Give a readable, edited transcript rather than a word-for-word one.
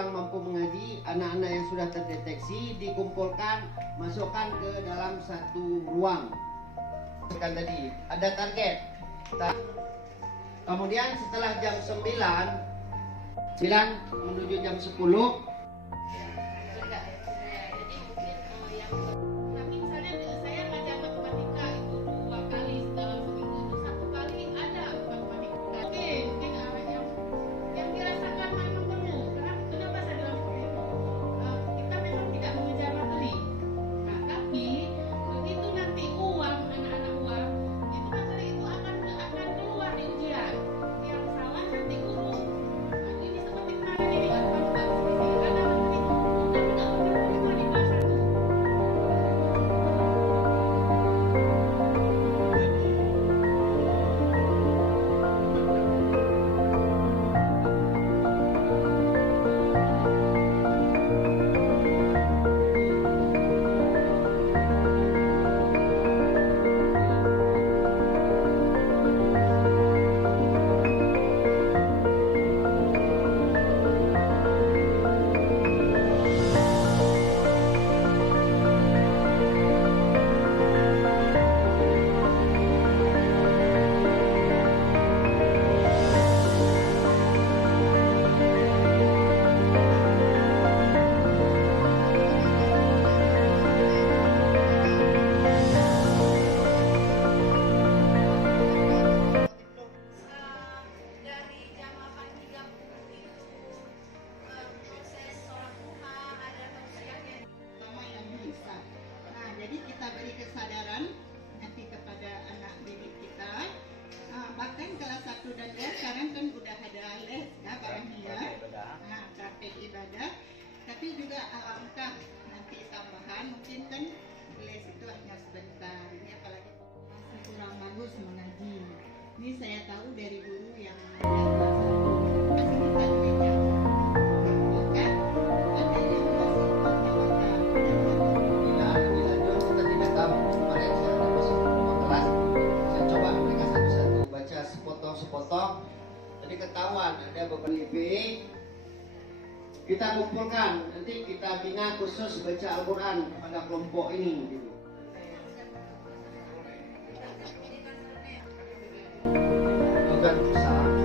kurang mampu mengaji, anak-anak yang sudah terdeteksi dikumpulkan, masukkan ke dalam satu ruang. Kan tadi ada target. Kemudian setelah jam 9 menuju jam 10. Tapi misalnya saya ngajar matematika itu 2 kali dalam seminggu, itu 1 kali ada matematika. Oke, mungkin yang dirasakan memang perlu. Kenapa saya bilang seperti itu? Kita memang tidak mengejar materi. Nah, tapi begitu nanti uang, anak-anak uang, itu materi itu akan keluar di ujian. Yang salah nanti guru. Nah, ini seperti kemarin ini kan Pak Sisi, ada begitu. Undang-undang nomor 5 di kelas 1. Dari jam 8.30 itu proses sholat duha, ada tausiahnya sama yang bisa. Nah, jadi kita beri kesadaran nanti kepada anak didik kita. Bahkan kelas 1 dan 2 sekarang kan udah ada les ya Pak Rahmia. Nah, praktek ibadah. Tapi juga alangkah nanti tambahan mungkin kan les itu hanya sebentar. Ini apalagi masih kurang bagus mengaji. Ini saya tahu dari guru yang kelas 1 masih kita duitnya. Bukan ada yang masih kontak-kontak. Bila John kita tidak tahu. Kemarin saya ada masuk ke kelas, saya coba mereka satu-satu baca sepotong-sepotong. Jadi ketahuan ada beberapa IPE. Kita kumpulkan, nanti kita bina khusus baca Al-Quran pada kelompok ini. Gitu. Bukan usaha.